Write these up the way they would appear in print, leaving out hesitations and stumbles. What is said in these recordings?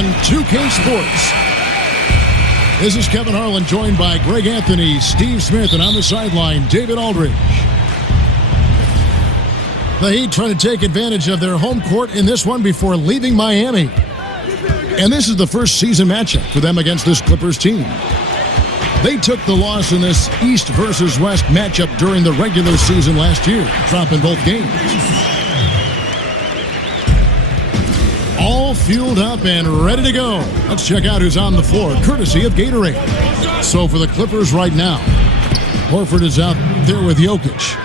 on 2K Sports. This is Kevin Harlan, joined by Greg Anthony, Steve Smith, and on the sideline, David Aldridge. The Heat trying to take advantage of their home court in this one before leaving Miami. And this is the first season matchup for them against this Clippers team. They took the loss in this East versus West matchup during the regular season last year, dropping both games. All fueled up and ready to go. Let's check out who's on the floor, courtesy of Gatorade. So for the Clippers right now, Horford is out there with Jokic.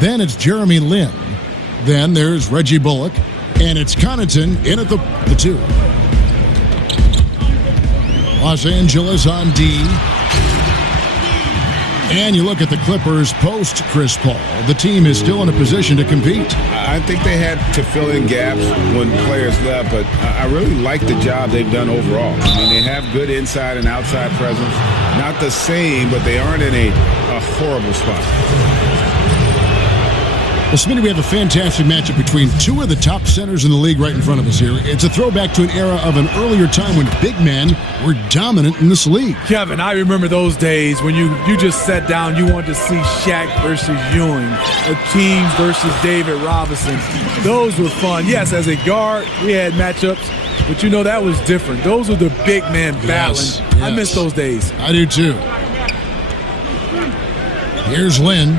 Then it's Jeremy Lin. Then there's Reggie Bullock. And it's Connaughton in at the two. Los Angeles on D. And you look at the Clippers post Chris Paul. The team is still in a position to compete. I think they had to fill in gaps when players left, but I really like the job they've done overall. I mean, they have good inside and outside presence. Not the same, but they aren't in a horrible spot. Well, Smitty, we have a fantastic matchup between two of the top centers in the league right in front of us here. It's a throwback to an era of an earlier time when big men were dominant in this league. Kevin, I remember those days when you just sat down, you wanted to see Shaq versus Ewing, Akeem versus David Robinson. Those were fun. Yes, as a guard, we had matchups, but you know that was different. Those were the big men battling. Yes. I miss those days. I do too. Here's Lin.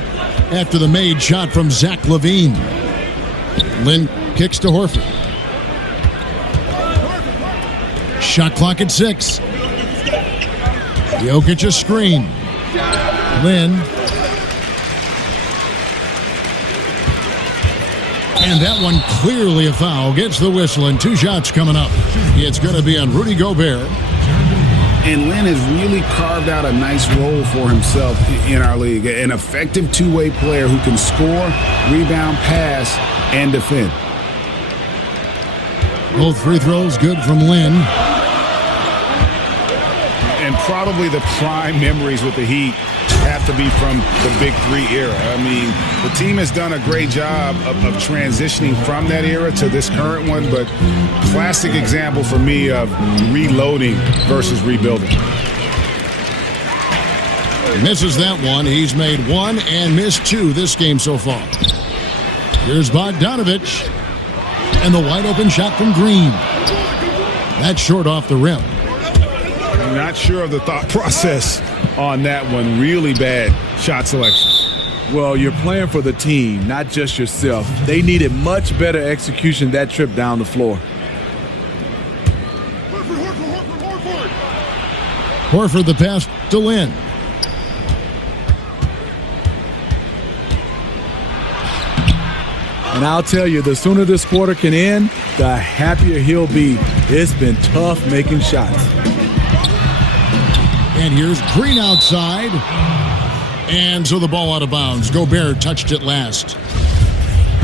After the made shot from Zach LaVine. Lin kicks to Horford. Shot clock at 6. Jokic a screen. Lin. And that one clearly a foul. Gets the whistle and 2 shots coming up. It's going to be on Rudy Gobert. And Lin has really carved out a nice role for himself in our league. An effective two-way player who can score, rebound, pass, and defend. Both free throws good from Lin. And probably the prime memories with the Heat have to be from the Big Three era. I mean, the team has done a great job of transitioning from that era to this current one, but classic example for me of reloading versus rebuilding. Misses that one. He's made 1 and missed 2 this game so far. Here's Bogdanovich. And the wide open shot from Green. That's short off the rim. I'm not sure of the thought process on that one. Really bad shot selection. Well, you're playing for the team, not just yourself. They needed much better execution that trip down the floor. Horford the pass to Lin. And I'll tell you, the sooner this quarter can end, the happier he'll be. It's been tough making shots. And here's Green outside. And so the ball out of bounds. Gobert touched it last.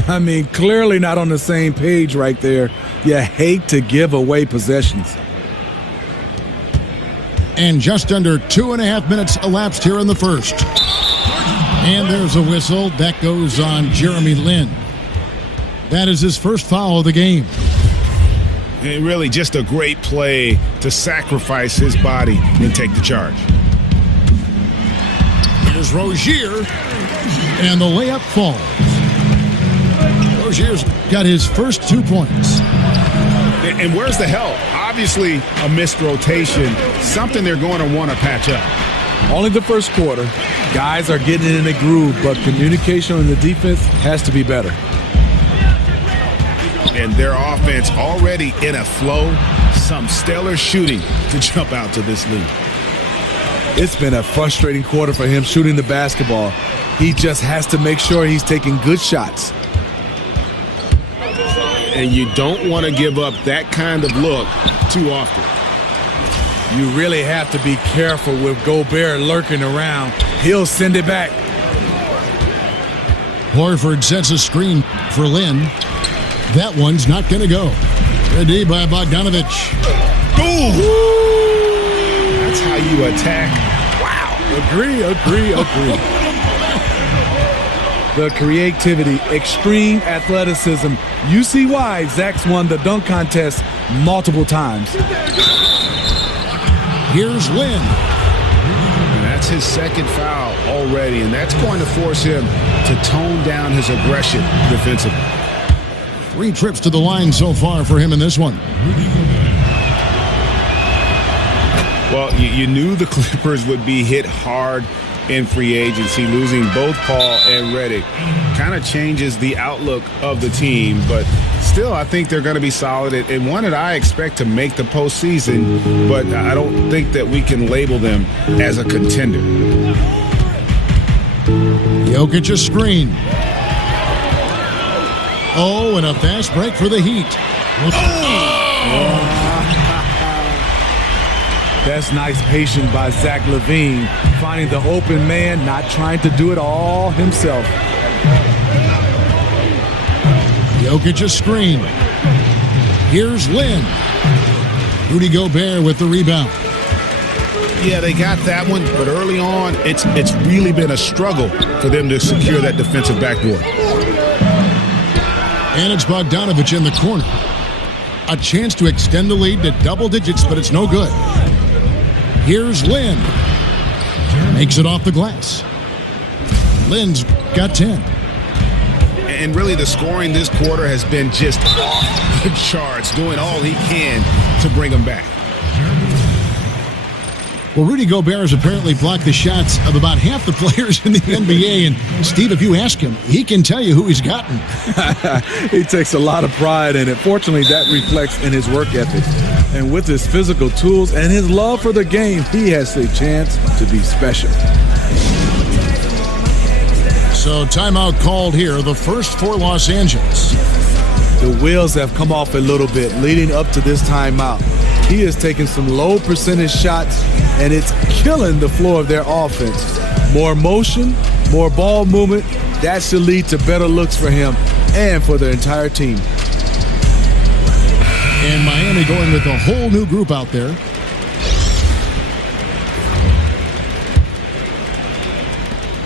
I mean, clearly not on the same page right there. You hate to give away possessions. And just under 2.5 minutes elapsed here in the first. And there's a whistle. That goes on Jeremy Lin. That is his first foul of the game. And really just a great play to sacrifice his body and take the charge. Here's Rozier. And the layup falls. Rozier's got his first 2 points. And where's the help? Obviously a missed rotation, something they're going to want to patch up. Only the first quarter. Guys are getting in a groove, but communication on the defense has to be better. And their offense already in a flow. Some stellar shooting to jump out to this lead. It's been a frustrating quarter for him shooting the basketball. He just has to make sure he's taking good shots. And you don't want to give up that kind of look too often. You really have to be careful with Gobert lurking around. He'll send it back. Horford sets a screen for Lin. That one's not going to go. Ready by Bogdanovich. Boom! That's how you attack. Wow. Agree. The creativity, extreme athleticism. You see why Zach's won the dunk contest multiple times. Here's Lynn. And that's his second foul already, and that's going to force him to tone down his aggression defensively. 3 trips to the line so far for him in this one. Well, you knew the Clippers would be hit hard in free agency. Losing both Paul and Redick kind of changes the outlook of the team, but still I think they're going to be solid and one that I expect to make the postseason, but I don't think that we can label them as a contender. Jokic's screen. Oh, and a fast break for the Heat. That's nice patience by Zach LaVine, finding the open man, not trying to do it all himself. Jokic's screen. Here's Lynn. Rudy Gobert with the rebound. Yeah, they got that one, but early on, it's really been a struggle for them to secure that defensive backboard. And it's Bogdanovich in the corner. A chance to extend the lead to double digits, but it's no good. Here's Lynn. Makes it off the glass. Lynn's got 10. And really the scoring this quarter has been just off the charts, doing all he can to bring them back. Well, Rudy Gobert has apparently blocked the shots of about half the players in the NBA. And, Steve, if you ask him, he can tell you who he's gotten. He takes a lot of pride in it. Fortunately, that reflects in his work ethic. And with his physical tools and his love for the game, he has a chance to be special. So timeout called here, the first for Los Angeles. The wheels have come off a little bit leading up to this timeout. He has taken some low percentage shots, and it's killing the floor of their offense. More motion, more ball movement, that should lead to better looks for him and for their entire team. And Miami going with a whole new group out there.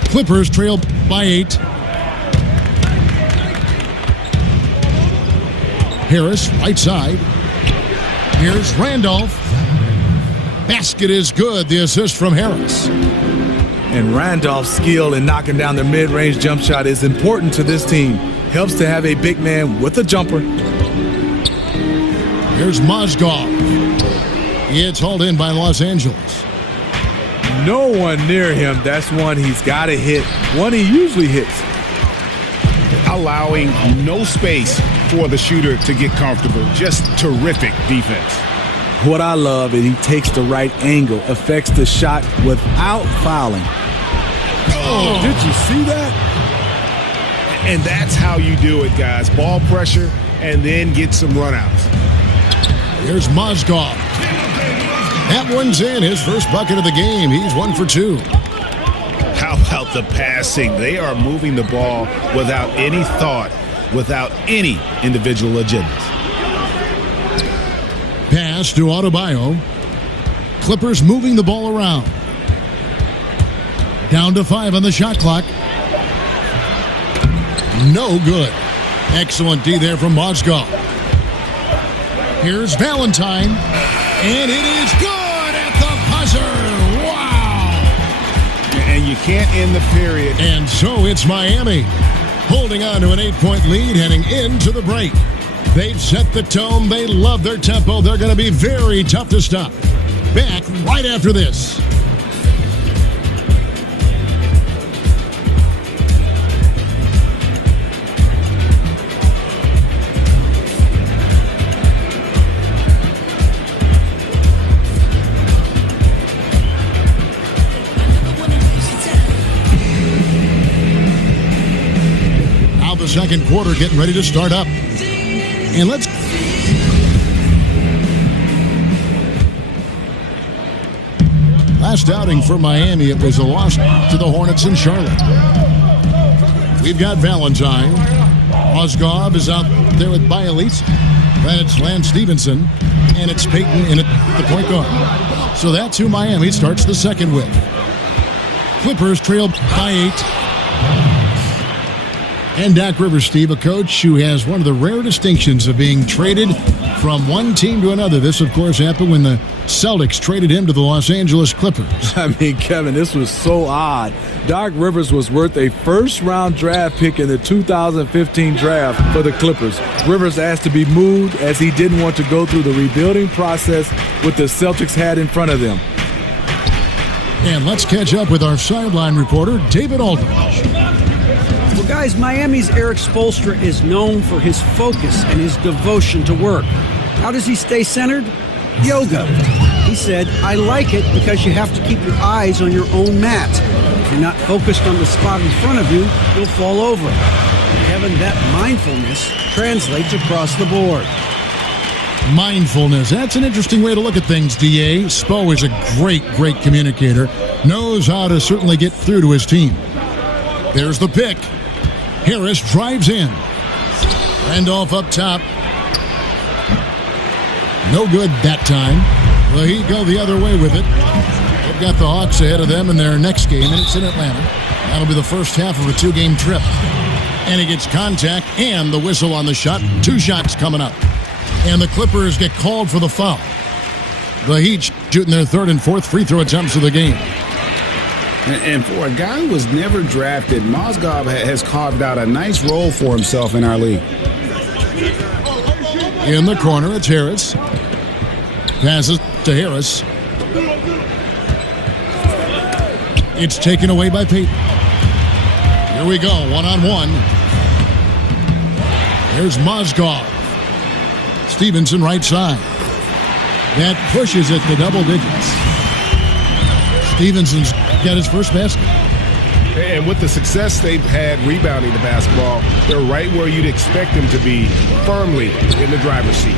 Clippers trail by 8. Harris, right side. Here's Randolph. Basket is good. The assist from Harris. And Randolph's skill in knocking down the mid-range jump shot is important to this team. Helps to have a big man with a jumper. Here's Mozgov. It's hauled in by Los Angeles. No one near him. That's one he's got to hit. One he usually hits. Allowing no space for the shooter to get comfortable. Just terrific defense. What I love is he takes the right angle, affects the shot without fouling. Oh, did you see that? And that's how you do it, guys. Ball pressure and then get some runouts. Here's Mozgov. That one's in. His first bucket of the game. He's 1 for 2. How about the passing? They are moving the ball without any thought, without any individual agendas. Pass to Adebayo. Clippers moving the ball around. Down to 5 on the shot clock. No good. Excellent D there from Mozgov. Here's Valentine. And it is good at the buzzer. Wow. And you can't end the period. And so it's Miami holding on to an 8-point lead heading into the break. They've set the tone. They love their tempo. They're going to be very tough to stop. Back right after this. The second quarter getting ready to start up. And let's last outing for Miami, it was a loss to the Hornets in Charlotte. We've got Valentine. Mozgov is out there with Bielitz. Then it's Lance Stevenson. And it's Peyton in at the point guard. So that's who Miami starts the second with. Clippers trail by 8. And Doc Rivers, Steve, a coach who has one of the rare distinctions of being traded from one team to another. This, of course, happened when the Celtics traded him to the Los Angeles Clippers. I mean, Kevin, this was so odd. Doc Rivers was worth a first-round draft pick in the 2015 draft for the Clippers. Rivers asked to be moved as he didn't want to go through the rebuilding process with the Celtics had in front of them. And let's catch up with our sideline reporter, David Aldridge. Well, guys, Miami's Eric Spoelstra is known for his focus and his devotion to work. How does he stay centered? Yoga. He said, I like it because you have to keep your eyes on your own mat. If you're not focused on the spot in front of you, you'll fall over. Kevin, that mindfulness translates across the board. Mindfulness. That's an interesting way to look at things, D.A. Spo is a great communicator. Knows how to certainly get through to his team. There's the pick. Harris drives in. Randolph up top. No good that time. Well, he go the other way with it. They've got the Hawks ahead of them in their next game, and it's in Atlanta. That'll be the first half of a 2-game trip. And he gets contact and the whistle on the shot. 2 shots coming up. And the Clippers get called for the foul. The Heat shooting their 3rd and 4th free throw attempts of the game. And for a guy who was never drafted, Mozgov has carved out a nice role for himself in our league. In the corner, it's Harris. Passes to Harris. It's taken away by Payton. Here we go, one-on-one. There's Mozgov. Stevenson right side. That pushes it to double digits. Stevenson's got his first basket. And with the success they've had rebounding the basketball, they're right where you'd expect them to be, firmly in the driver's seat.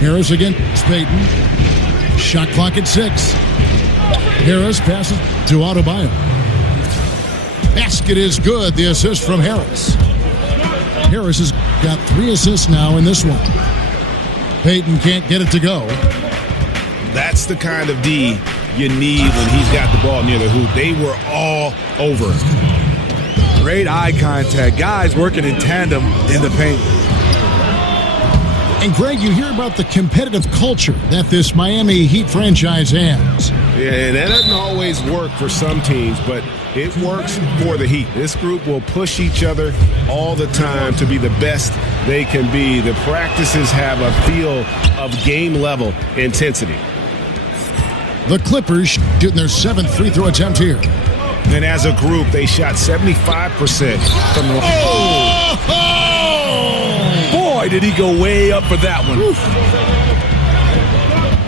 Harris against Payton. Shot clock at 6. Harris passes to Adebayo. Basket is good. The assist from Harris. Harris has got 3 assists now in this one. Payton can't get it to go. That's the kind of D you need when he's got the ball near the hoop. They were all over him. Great eye contact. Guys working in tandem in the paint. And Greg, you hear about the competitive culture that this Miami Heat franchise has. Yeah, that doesn't always work for some teams, but it works for the Heat. This group will push each other all the time to be the best they can be. The practices have a feel of game-level intensity. The Clippers shooting their 7th free throw attempt here. And as a group, they shot 75% from the line. Boy, did he go way up for that one.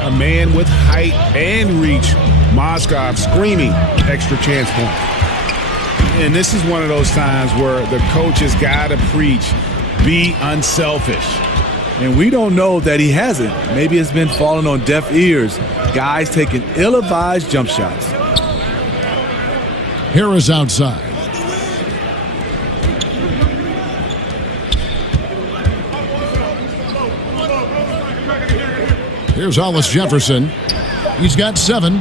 A man with height and reach. Mozgov screaming extra chance point. And this is one of those times where the coach has got to preach, be unselfish. And we don't know that he hasn't. Maybe it's been falling on deaf ears. Guys taking ill-advised jump shots. Harris outside. Here's Hollis Jefferson. He's got 7.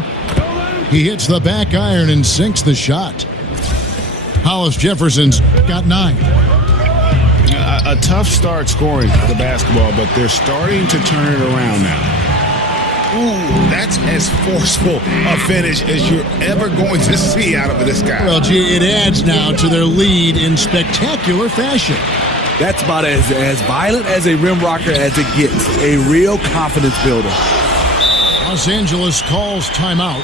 He hits the back iron and sinks the shot. Hollis Jefferson's got 9. A tough start scoring the basketball, but they're starting to turn it around now. Ooh, that's as forceful a finish as you're ever going to see out of this guy. Well, gee, it adds now to their lead in spectacular fashion. That's about as violent as a rim rocker as it gets. A real confidence builder. Los Angeles calls timeout.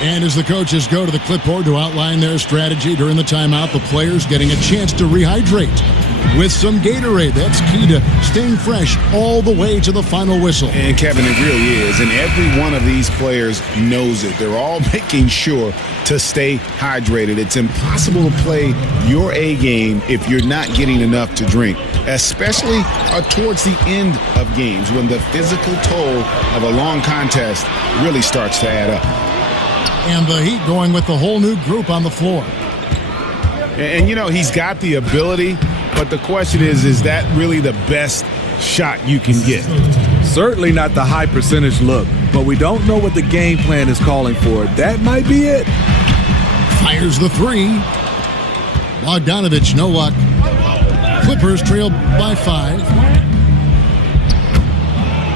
And as the coaches go to the clipboard to outline their strategy during the timeout, the players getting a chance to rehydrate with some Gatorade. That's key to staying fresh all the way to the final whistle. And Kevin, it really is. And every one of these players knows it. They're all making sure to stay hydrated. It's impossible to play your A game if you're not getting enough to drink, especially towards the end of games when the physical toll of a long contest really starts to add up. And the Heat going with the whole new group on the floor. And you know, he's got the ability, but the question is that really the best shot you can get? Certainly not the high percentage look, but we don't know what the game plan is calling for. That might be it. Fires the three. Bogdanovich, no luck. Clippers trail by 5.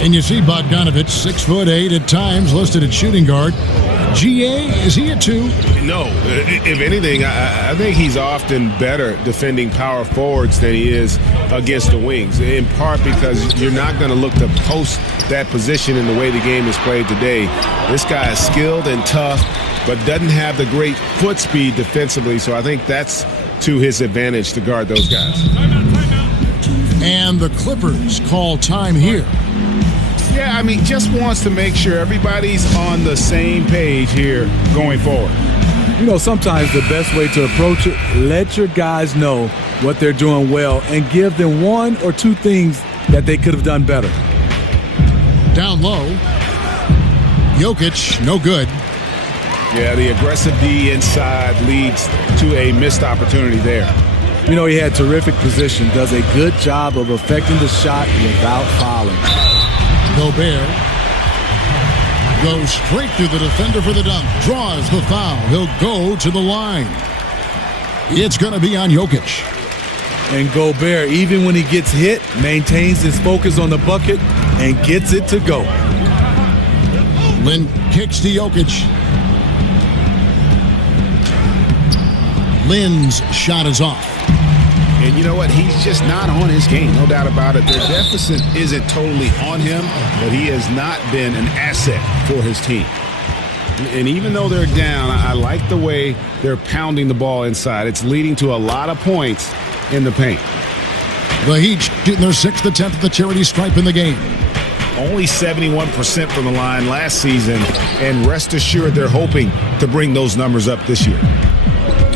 And you see Bogdanovich, 6'8" at times, listed at shooting guard. GA, is he a 2? No. If anything, I think he's often better defending power forwards than he is against the wings, in part because you're not going to look to post that position in the way the game is played today. This guy is skilled and tough, but doesn't have the great foot speed defensively, so I think that's to his advantage to guard those guys. And the Clippers call time here. Yeah, I mean, just wants to make sure everybody's on the same page here going forward. You know, sometimes the best way to approach it, let your guys know what they're doing well and give them 1 or 2 things that they could have done better. Down low. Jokic, no good. Yeah, the aggressive D inside leads to a missed opportunity there. You know, he had terrific position, does a good job of affecting the shot without fouling. Gobert goes straight through the defender for the dunk. Draws the foul. He'll go to the line. It's going to be on Jokic. And Gobert, even when he gets hit, maintains his focus on the bucket and gets it to go. Lin kicks to Jokic. Lin's shot is off. And you know what? He's just not on his game, no doubt about it. Their deficit isn't totally on him, but he has not been an asset for his team. And even though they're down, I like the way they're pounding the ball inside. It's leading to a lot of points in the paint. The Heat shooting their 6th attempt at the charity stripe in the game. Only 71% from the line last season, and rest assured they're hoping to bring those numbers up this year.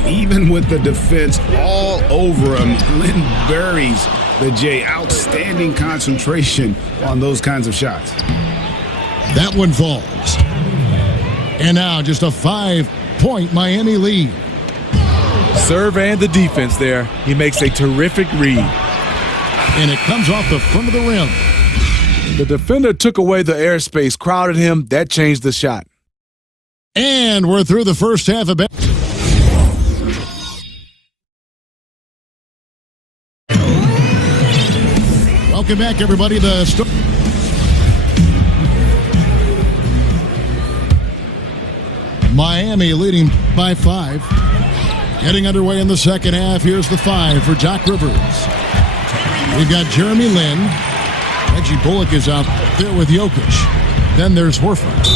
Even with the defense all over him, Lin buries the J. Outstanding concentration on those kinds of shots. That one falls. And now just a 5-point Miami lead. Serve and the defense there. He makes a terrific read. And it comes off the front of the rim. The defender took away the airspace, crowded him. That changed the shot. And we're through the first half of it. Welcome back, everybody. Miami leading by 5. Getting underway in the second half. Here's the 5 for Doc Rivers. We've got Jeremy Lin. Reggie Bullock is out there with Jokic. Then there's Horford.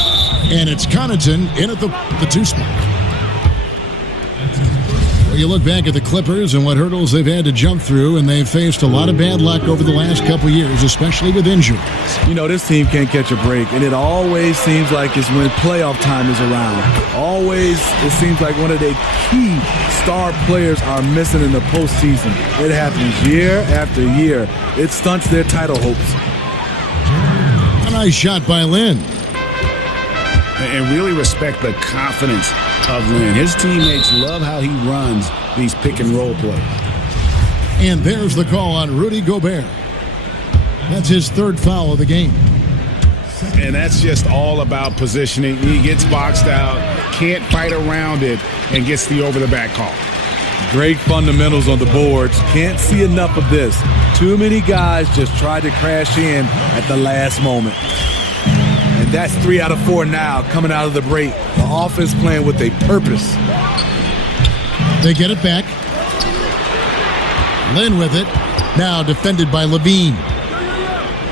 And it's Connaughton in at the 2 spot. Well, you look back at the Clippers and what hurdles they've had to jump through, and they've faced a lot of bad luck over the last couple years, especially with injuries. You know, this team can't catch a break, and it always seems like it's when playoff time is around. Always, it seems like one of their key star players are missing in the postseason. It happens year after year. It stunts their title hopes. A nice shot by Lin. And really respect the confidence of Lin. His teammates love how he runs these pick and roll plays. And there's the call on Rudy Gobert. That's his 3rd foul of the game. And that's just all about positioning. He gets boxed out, can't fight around it, and gets the over-the-back call. Great fundamentals on the boards. Can't see enough of this. Too many guys just tried to crash in at the last moment. And that's 3 out of 4 now coming out of the break. The offense playing with a purpose. They get it back. Lin with it. Now defended by Levine.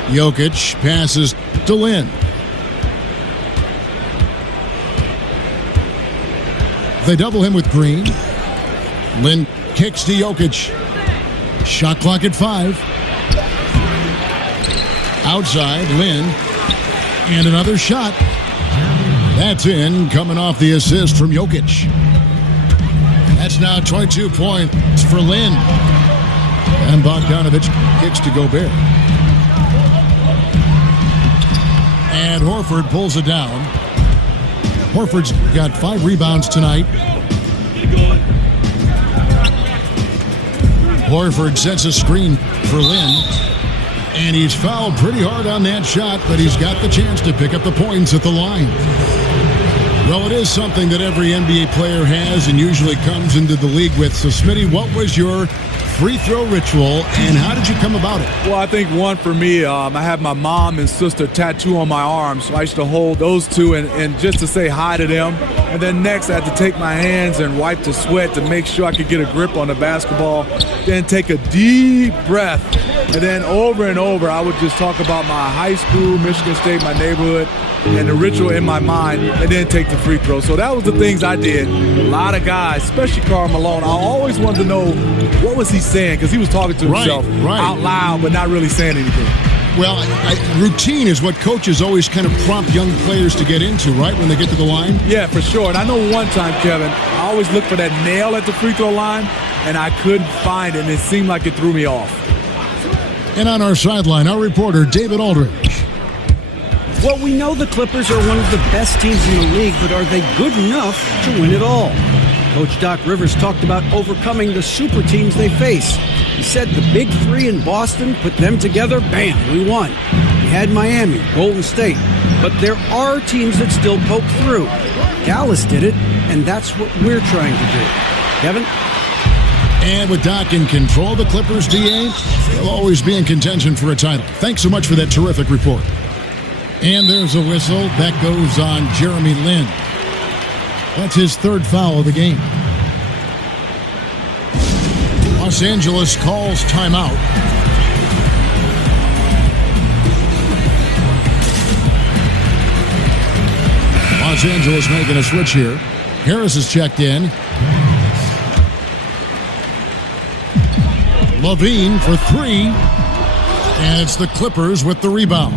Jokic passes to Lin. They double him with Green. Lin kicks to Jokic. Shot clock at 5. Outside, Lin. And another shot. That's in, coming off the assist from Jokic. That's now 22 points for Lin. And Bogdanovich kicks to Gobert. And Horford pulls it down. Horford's got 5 rebounds tonight. Horford sets a screen for Lin. And he's fouled pretty hard on that shot, but he's got the chance to pick up the points at the line. Well, it is something that every NBA player has and usually comes into the league with. So, Smitty, what was your free throw ritual, and how did you come about it? Well, I think one for me, I have my mom and sister tattoo on my arm, so I used to hold those two and just to say hi to them. And then next, I had to take my hands and wipe the sweat to make sure I could get a grip on the basketball. Then take a deep breath. And then over and over, I would just talk about my high school, Michigan State, my neighborhood, and the ritual in my mind, and then take the free throw. So that was the things I did. A lot of guys, especially Karl Malone, I always wanted to know what was he saying, because he was talking to himself out loud, but not really saying anything. Well, routine is what coaches always kind of prompt young players to get into, right, when they get to the line? Yeah, for sure. And I know one time, Kevin, I always looked for that nail at the free throw line, and I couldn't find it, and it seemed like it threw me off. And on our sideline, our reporter, David Aldridge. Well, we know the Clippers are one of the best teams in the league, but are they good enough to win it all? Coach Doc Rivers talked about overcoming the super teams they face. He said the big three in Boston, put them together, bam, we won. We had Miami, Golden State, but there are teams that still poke through. Dallas did it, and that's what we're trying to do. Kevin? And with Doc in control, the Clippers, DA, will always be in contention for a title. Thanks so much for that terrific report. And there's a whistle. That goes on Jeremy Lin. That's his third foul of the game. Los Angeles calls timeout. Los Angeles making a switch here. Harris is checked in. Levine for three. And it's the Clippers with the rebound.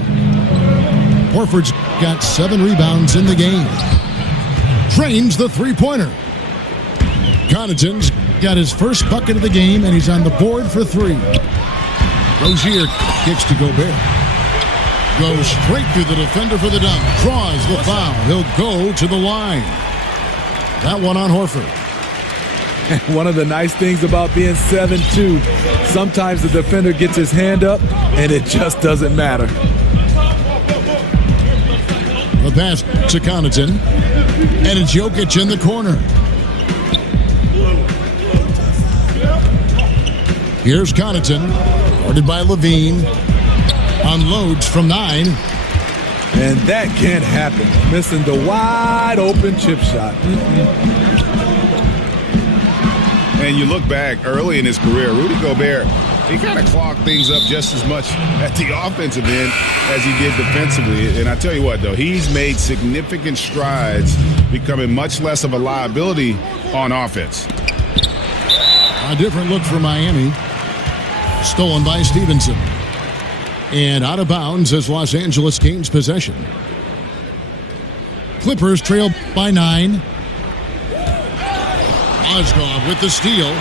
Horford's got 7 rebounds in the game. Drains the three-pointer. Connaughton's got his first bucket of the game, and he's on the board for 3. Rozier kicks to Gobert. Goes straight through the defender for the dunk. Draws the foul. He'll go to the line. That one on Horford. One of the nice things about being 7'2", sometimes the defender gets his hand up, and it just doesn't matter. The pass to Connaughton, and it's Jokic in the corner. Here's Connaughton, guarded by Levine, unloads from 9. And that can't happen, missing the wide open chip shot. And you look back early in his career, Rudy Gobert, he kind of clogged things up just as much at the offensive end as he did defensively. And I tell you what, though, he's made significant strides, becoming much less of a liability on offense. A different look for Miami. Stolen by Stevenson. And out of bounds as Los Angeles gains possession. Clippers trail by 9. Mozgov with the steal.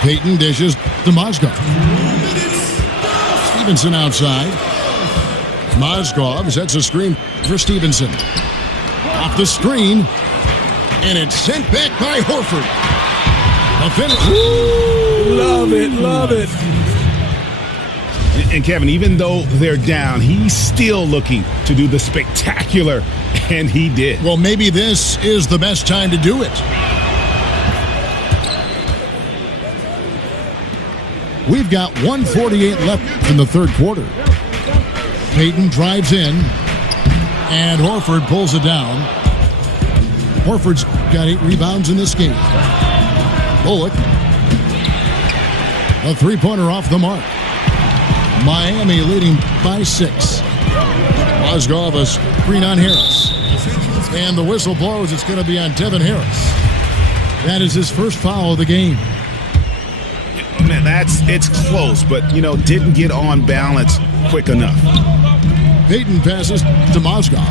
Payton dishes to Mozgov. Stevenson outside. Mozgov sets a screen for Stevenson. Off the screen. And it's sent back by Horford. A finish. Love it, love it. And Kevin, even though they're down, he's still looking to do the spectacular, and he did. Well, maybe this is the best time to do it. We've got 1:48 left in the third quarter. Payton drives in, and Horford pulls it down. Horford's got 8 rebounds in this game. Bullock, a three-pointer off the mark. Miami leading by 6. Mozgov a screen on Harris. And the whistle blows. It's going to be on Devin Harris. That is his first foul of the game. Man, it's close, but, didn't get on balance quick enough. Payton passes to Mozgov.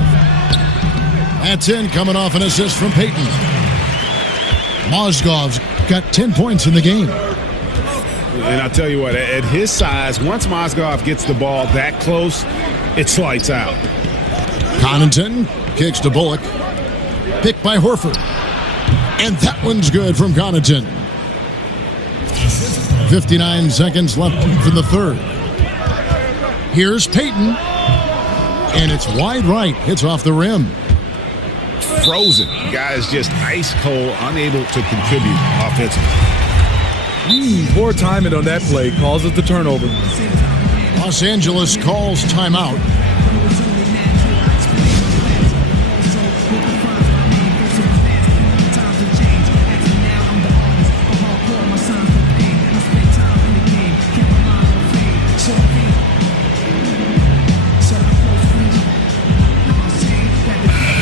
That's in, coming off an assist from Payton. Mozgov's got 10 points in the game. And I'll tell you what, at his size, once Mozgov gets the ball that close, it's lights out. Connaughton kicks to Bullock. Picked by Horford. And that one's good from Connaughton. 59 seconds left in the third. Here's Payton. And it's wide right. Hits off the rim. frozen. The guy is just ice cold, unable to contribute offensively. Poor timing on that play causes the turnover. Los Angeles calls timeout.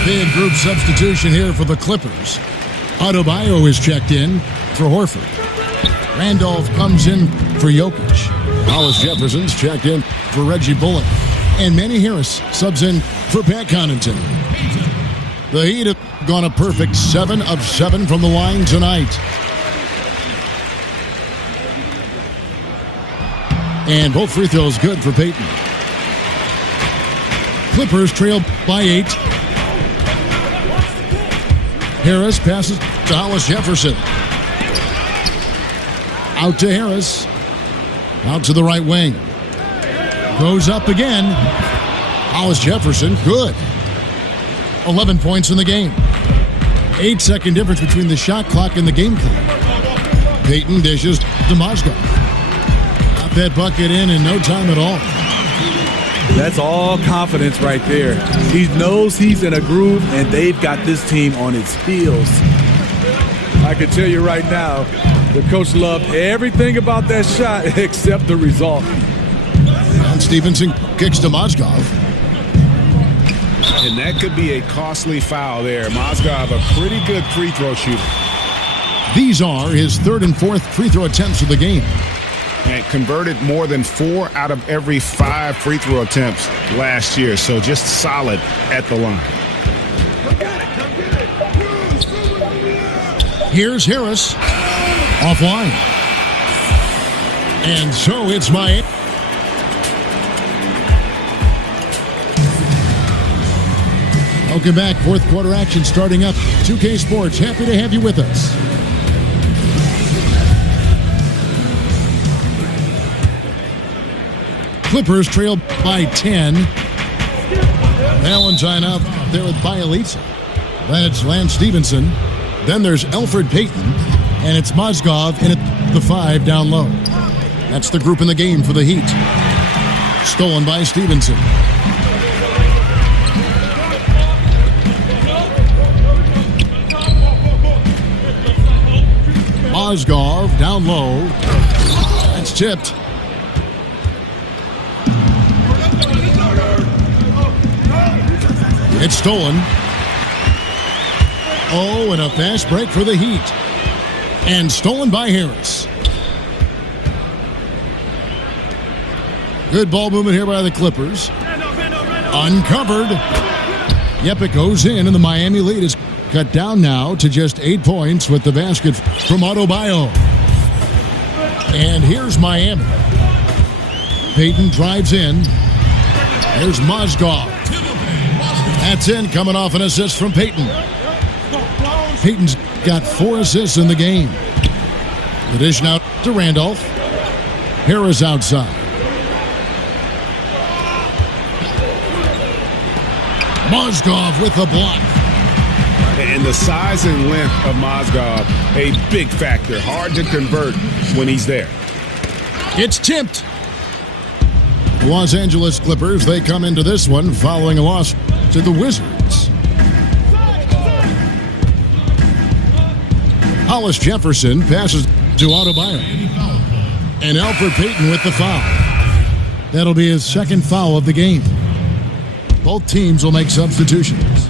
Big group substitution here for the Clippers. Adebayo is checked in for Horford. Randolph comes in for Jokic. Hollis Jefferson's checked in for Reggie Bullock. And Manny Harris subs in for Pat Connaughton. The Heat have gone a perfect 7 of 7 from the line tonight. And both free throws good for Peyton. Clippers trail by 8. Harris passes to Hollis Jefferson. Out to Harris. Out to the right wing. Goes up again. Hollis Jefferson, good. 11 points in the game. 8-second difference between the shot clock and the game clock. Peyton dishes to Mozgov. Got that bucket in no time at all. That's all confidence right there. He knows he's in a groove, and they've got this team on its heels. I can tell you right now, the coach loved everything about that shot except the result. And Stevenson kicks to Mozgov. And that could be a costly foul there. Mozgov, a pretty good free throw shooter. These are his 3rd and 4th free throw attempts of the game. And converted more than 4 out of every 5 free throw attempts last year. So just solid at the line. Here's Harris. Offline. And so it's Miami. Welcome back. 4th quarter action starting up. 2K Sports. Happy to have you with us. Clippers trail by 10. Valentine out there with Bielitsa. Then it's Lance Stevenson. Then there's Elfrid Payton. And it's Mozgov in at the 5 down low. That's the group in the game for the Heat. Stolen by Stevenson. Mozgov down low. That's tipped. It's stolen. Oh, and a fast break for the Heat. And stolen by Harris. Good ball movement here by the Clippers. Uncovered. Yep, it goes in, and the Miami lead is cut down now to just 8 points with the basket from Adebayo. And here's Miami. Peyton drives in. Here's Mozgov. That's in, coming off an assist from Peyton. Peyton's got 4 assists in the game. The dish now to Randolph. Harris outside. Mozgov with the block. And the size and length of Mozgov, a big factor. Hard to convert when he's there. It's tipped. The Los Angeles Clippers, they come into this one following a loss to the Wizards. Hollis Jefferson passes to Adebayo. And Elfrid Payton with the foul. That'll be his 2nd foul of the game. Both teams will make substitutions.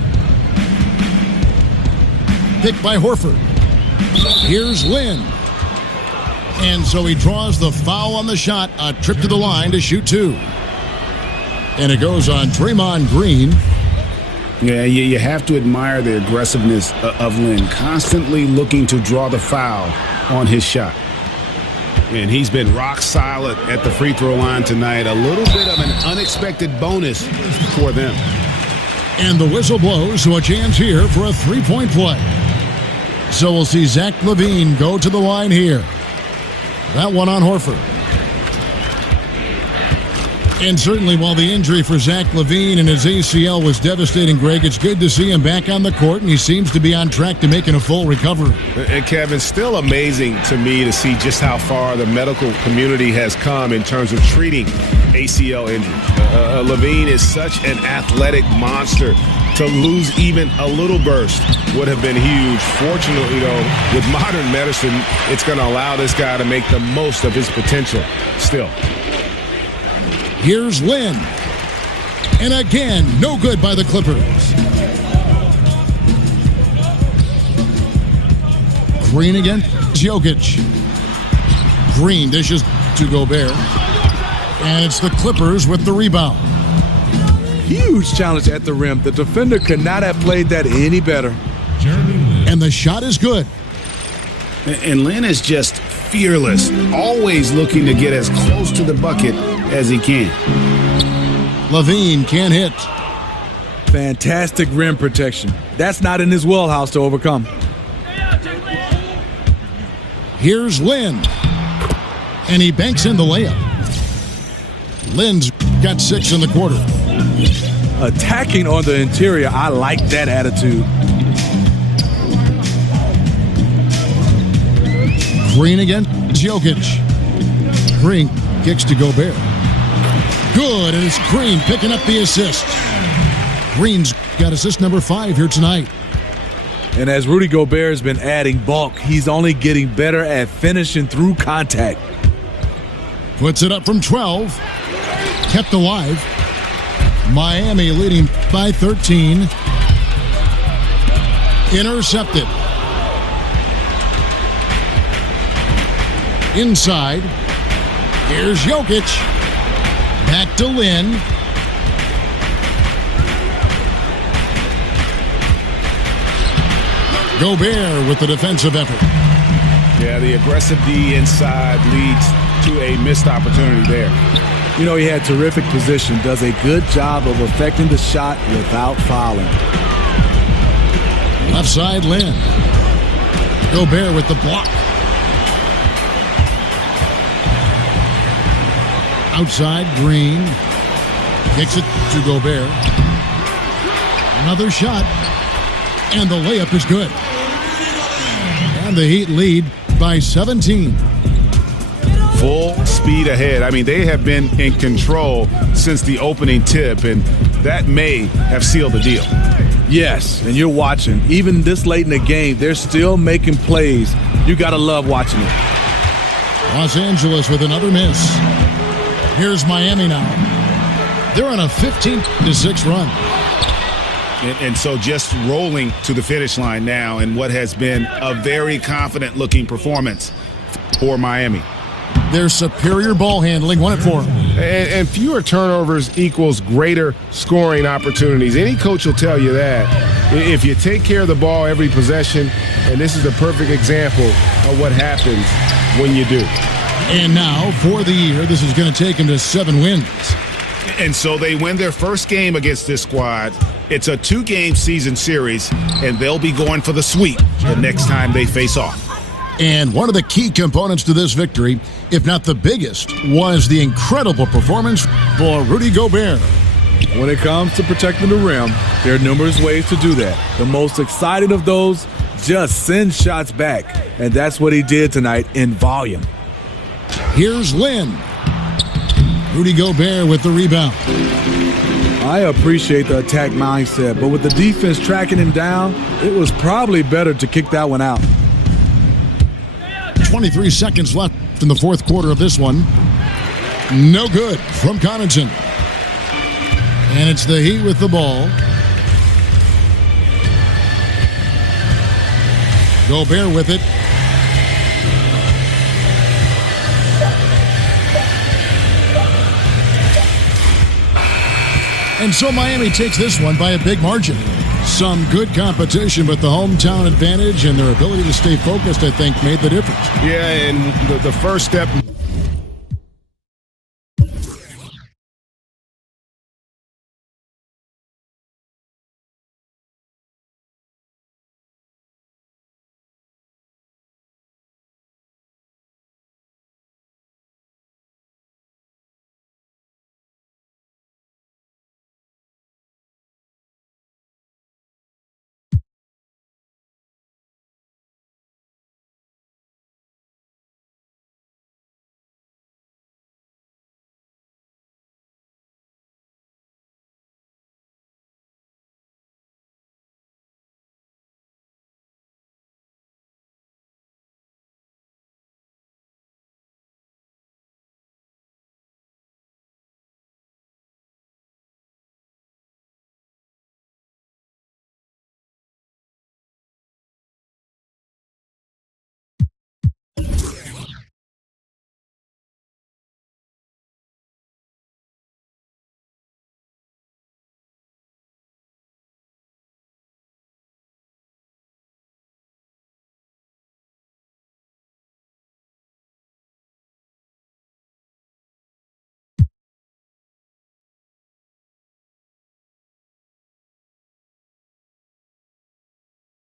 Pick by Horford. Here's Lynn. And so he draws the foul on the shot. A trip to the line to shoot 2. And it goes on Draymond Green. Yeah, you have to admire the aggressiveness of Lynn, constantly looking to draw the foul on his shot. And he's been rock solid at the free throw line tonight. A little bit of an unexpected bonus for them. And the whistle blows, so a chance here for a 3-point play. So we'll see Zach LaVine go to the line here. That one on Horford. And certainly while the injury for Zach LaVine and his ACL was devastating, Greg, it's good to see him back on the court, and he seems to be on track to making a full recovery. And Kevin, still amazing to me to see just how far the medical community has come in terms of treating ACL injuries. LaVine is such an athletic monster. To lose even a little burst would have been huge. Fortunately, though, with modern medicine, it's going to allow this guy to make the most of his potential still. Here's Lynn. And again, no good by the Clippers. Green again. Jokic. Green dishes to Gobert. And it's the Clippers with the rebound. Huge challenge at the rim. The defender could not have played that any better. And the shot is good. And Lynn is just fearless, always looking to get as close to the bucket as he can. LaVine can't hit. Fantastic rim protection. That's not in his wheelhouse to overcome. Here's Lynn. And he banks in the layup. Lynn's got 6 in the quarter. Attacking on the interior, I like that attitude. Green again. Jokic. Green kicks to Gobert. Good, and it's Green picking up the assist. Green's got assist number 5 here tonight. And as Rudy Gobert has been adding bulk, he's only getting better at finishing through contact. Puts it up from 12. Kept alive. Miami leading by 13. Intercepted. Inside. Here's Jokic. Back to Lynn. Gobert with the defensive effort. Yeah, the aggressive D inside leads to a missed opportunity there. You know, he had terrific position, does a good job of affecting the shot without fouling. Left side, Lynn. Gobert with the block. Outside, Green. Kicks it to Gobert. Another shot. And the layup is good. And the Heat lead by 17. Full speed ahead. I mean, they have been in control since the opening tip, and that may have sealed the deal. Yes, and you're watching. Even this late in the game, they're still making plays. You got to love watching it. Los Angeles with another miss. Here's Miami now. They're on a 15-6 run. And so just rolling to the finish line now in what has been a very confident-looking performance for Miami. Their superior ball handling won it for them. And fewer turnovers equals greater scoring opportunities. Any coach will tell you that. If you take care of the ball every possession, and this is a perfect example of what happens when you do. And now, for the year, this is going to take them to 7 wins. And so they win their first game against this squad. It's a 2-game season series, and they'll be going for the sweep the next time they face off. And one of the key components to this victory, if not the biggest, was the incredible performance for Rudy Gobert. When it comes to protecting the rim, there are numerous ways to do that. The most exciting of those, just send shots back. And that's what he did tonight in volume. Here's Lynn. Rudy Gobert with the rebound. I appreciate the attack mindset, but with the defense tracking him down, it was probably better to kick that one out. 23 seconds left in the fourth quarter of this one. No good from Connaughton. And it's the Heat with the ball. Gobert with it. And so Miami takes this one by a big margin. Some good competition, but the hometown advantage and their ability to stay focused, I think, made the difference. Yeah, and the first step